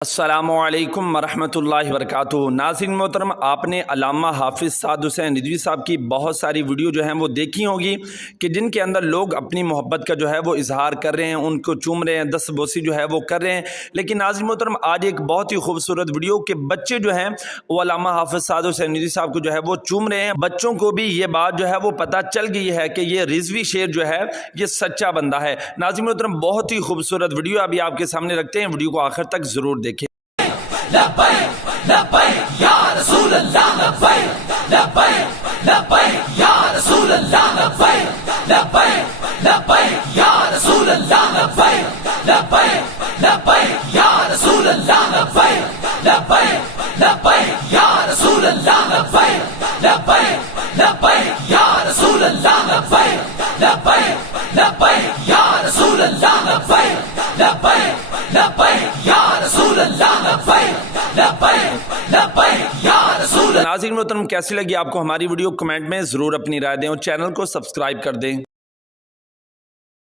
السلام علیکم ورحمۃ اللہ وبرکاتہ۔ ناظرین محترم، آپ نے علامہ حافظ سعد حسین ندوی صاحب کی بہت ساری ویڈیو جو ہیں وہ دیکھی ہوگی کہ جن کے اندر لوگ اپنی محبت کا جو ہے وہ اظہار کر رہے ہیں، ان کو چوم رہے ہیں، دست بوسی جو ہے وہ کر رہے ہیں۔ لیکن ناظرین محترم، آج ایک بہت ہی خوبصورت ویڈیو کہ بچے جو ہیں وہ علامہ حافظ سعد حسین ندوی صاحب کو جو ہے وہ چوم رہے ہیں۔ بچوں کو بھی یہ بات جو ہے وہ پتہ چل گئی ہے کہ یہ رضوی شیر جو ہے یہ سچا بندہ ہے۔ ناظرین محترم، بہت ہی خوبصورت ویڈیو ابھی آپ کے سامنے رکھتے ہیں، ویڈیو کو آخر تک ضرور دیکھیں۔ لبیک لبیک یا رسول اللہ، لبیک لبیک لبیک یا رسول اللہ، لبیک لبیک لبیک یا رسول اللہ، لبیک لبیک لبیک یا رسول اللہ، لبیک لبیک لبیک یا رسول اللہ، لبیک لبیک لبیک یا رسول اللہ، لبیک لبیک لبیک یا رسول اللہ، لبیک لبیک لبیک یا رسول اللہ، لبیک لبیک لبیک یا رسول اللہ۔ ناظرین محترم، کیسی لگی آپ کو ہماری ویڈیو؟ کمنٹ میں ضرور اپنی رائے دیں اور چینل کو سبسکرائب کر دیں۔